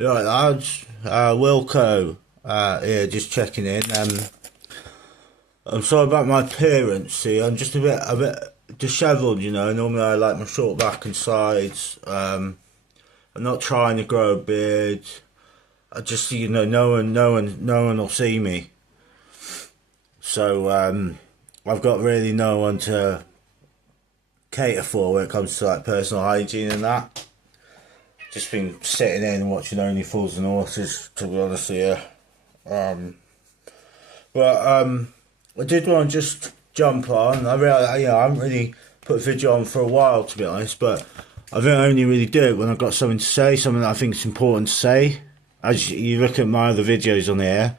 Right, lads. Wilco. Yeah, just checking in. I'm sorry about my appearance. See, I'm just a bit dishevelled. Normally I like my short back and sides. I'm not trying to grow a beard. I just, no one will see me. So I've got really no one to cater for when it comes to like personal hygiene and that. Just been sitting in and watching Only Fools and Horses, to be honest with you. I did want to just jump on. I haven't really put a video on for a while, to be honest, but I think I only really do it when I've got something to say, something that I think is important to say. As you look at my other videos on here,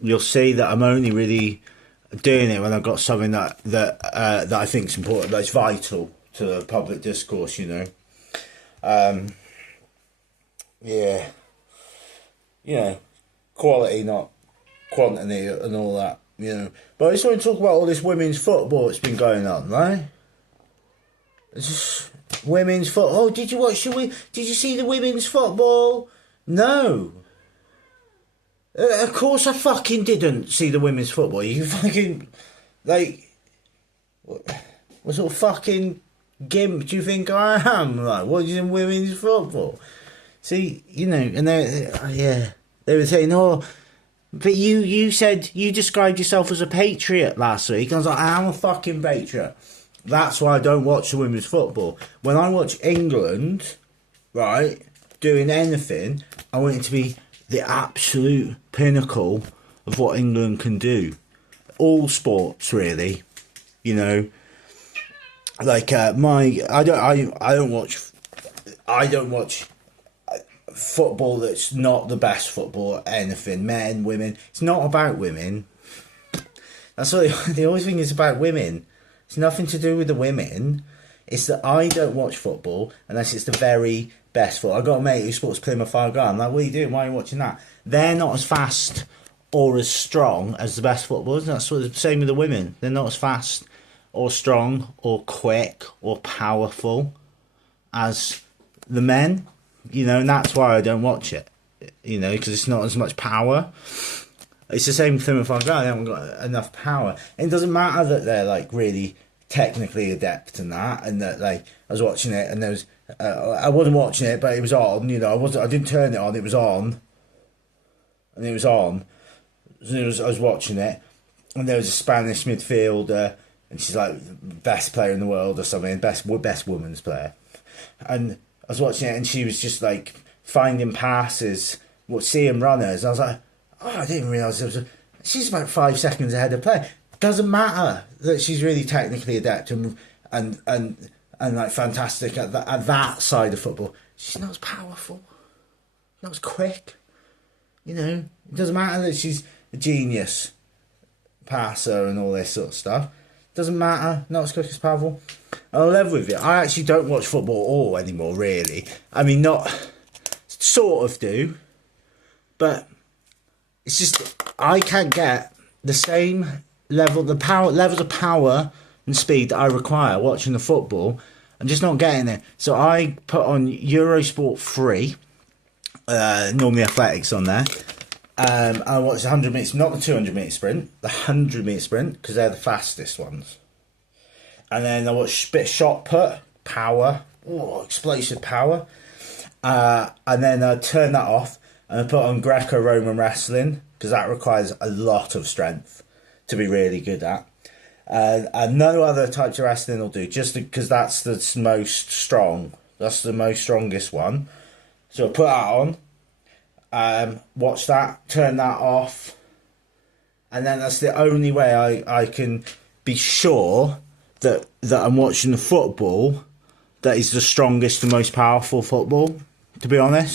you'll see that I'm only really doing it when I've got something that I think is important, that's vital to the public discourse, quality, not quantity, and all that, But I just want to talk about all this women's football that's been going on, right? It's just women's football. Oh, did you see the women's football? No. Of course I fucking didn't see the women's football. You fucking, what sort of fucking gimp do you think I am? Like, watching women's football? See, and they were saying, oh, but you said, you described yourself as a patriot last week. I was like, I am a fucking patriot. That's why I don't watch the women's football. When I watch England, right, doing anything, I want it to be the absolute pinnacle of what England can do. All sports, really. Like I don't watch football that's not the best football. Anything, men, women. It's not about women. That's what the only thing is about women. It's nothing to do with the women. It's that I don't watch football unless it's the very best football. I got a mate who supports Plymouth Argyle. I'm like, what are you doing? Why are you watching that? They're not as fast or as strong as the best footballers. That's what the same with the women. They're not as fast or strong or quick or powerful as the men. And that's why I don't watch it. Because it's not as much power. It's the same with Plymouth Argyle. They haven't got enough power. And it doesn't matter that they're like really technically adept and that, and that I was watching it and there was I wasn't watching it, but it was on. I didn't turn it on. It was on, and it was on. So I was watching it, and there was a Spanish midfielder, and she's like best player in the world or something, best women's player, and I was watching it, and she was just like finding passes, seeing runners. I was like, oh, I didn't realise she's about 5 seconds ahead of play. Doesn't matter that she's really technically adept and like fantastic at that side of football. She's not as powerful, not as quick. It doesn't matter that she's a genius passer and all this sort of stuff. Doesn't matter, not as quick, as powerful. I'll live with you. I actually don't watch football at all anymore, really. I mean, not sort of do, but it's just I can't get the same levels of power and speed that I require watching the football. I'm just not getting it. So I put on Eurosport 3, normally athletics on there. I watch the 100 metres, not the 200 metre sprint, the 100 metre sprint, because they're the fastest ones. And then I watch a bit of shot put, power, explosive power. And then I turn that off and I put on Greco-Roman wrestling, because that requires a lot of strength to be really good at. And no other types of wrestling will do, just because that's the most strong. That's the most strongest one. So I put that on, watch that, turn that off, and then that's the only way I can be sure that I'm watching the football that is the strongest and most powerful football, to be honest.